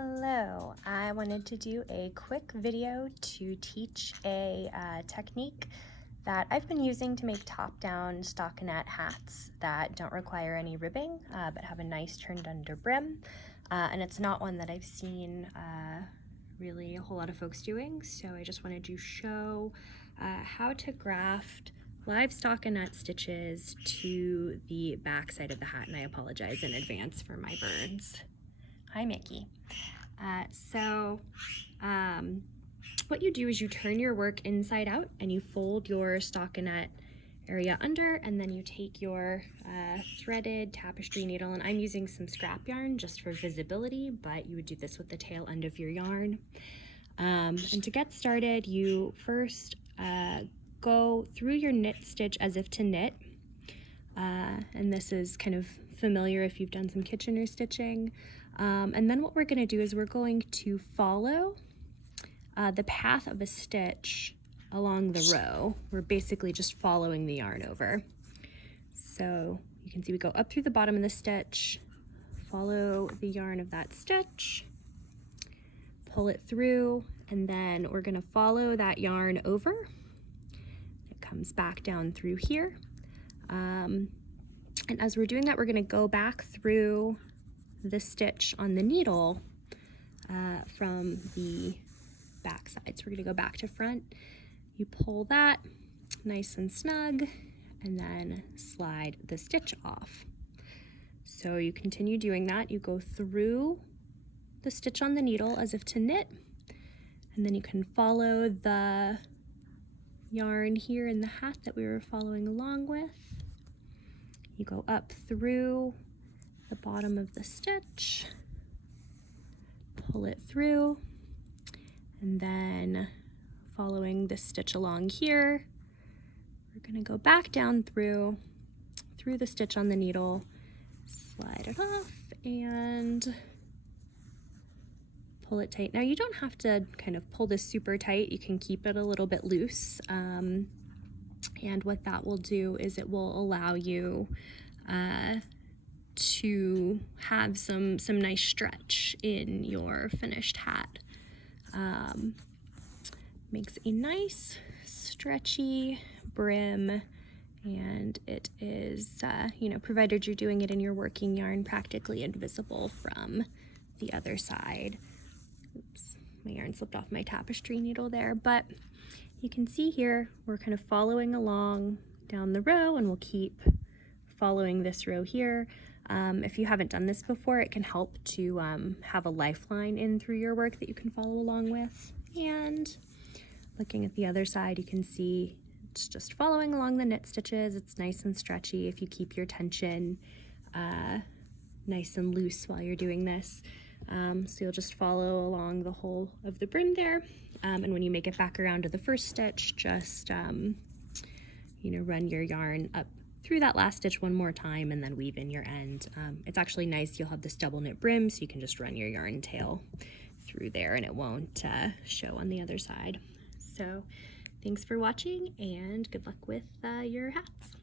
Hello, I wanted to do a quick video to teach a technique that I've been using to make top-down stockinette hats that don't require any ribbing but have a nice turned under brim. And it's not one that I've seen really a whole lot of folks doing, so I just wanted to show how to graft live stockinette stitches to the back side of the hat, and I apologize in advance for my birds. Hi, Mickey. What you do is you turn your work inside out and you fold your stockinette area under, and then you take your threaded tapestry needle, and I'm using some scrap yarn just for visibility, but you would do this with the tail end of your yarn. And to get started, you first go through your knit stitch as if to knit, and this is kind of familiar if you've done some Kitchener stitching. And then what we're going to do is we're going to follow the path of a stitch along the row. We're basically just following the yarn over. So you can see we go up through the bottom of the stitch, follow the yarn of that stitch, pull it through, and then we're going to follow that yarn over. It comes back down through here. And as we're doing that, we're going to go back through the stitch on the needle from the back side. So we're going to go back to front. You pull that nice and snug and then slide the stitch off. So you continue doing that. You go through the stitch on the needle as if to knit, and then you can follow the yarn here in the hat that we were following along with. You go up through the bottom of the stitch, pull it through, and then following this stitch along here, we're going to go back down through the stitch on the needle, slide it off, and pull it tight. Now you don't have to kind of pull this super tight, you can keep it a little bit loose, and what that will do is it will allow you to have some nice stretch in your finished hat. Makes a nice stretchy brim, and it is, provided you're doing it in your working yarn, practically invisible from the other side. Oops, my yarn slipped off my tapestry needle there, but you can see here we're kind of following along down the row, and we'll keep following this row here. If you haven't done this before, it can help to have a lifeline in through your work that you can follow along with. And looking at the other side, you can see it's just following along the knit stitches. It's nice and stretchy if you keep your tension nice and loose while you're doing this. So you'll just follow along the whole of the brim there. And when you make it back around to the first stitch, just run your yarn up through that last stitch one more time and then weave in your end. It's actually nice, you'll have this double knit brim, so you can just run your yarn tail through there and it won't show on the other side. So thanks for watching and good luck with your hats.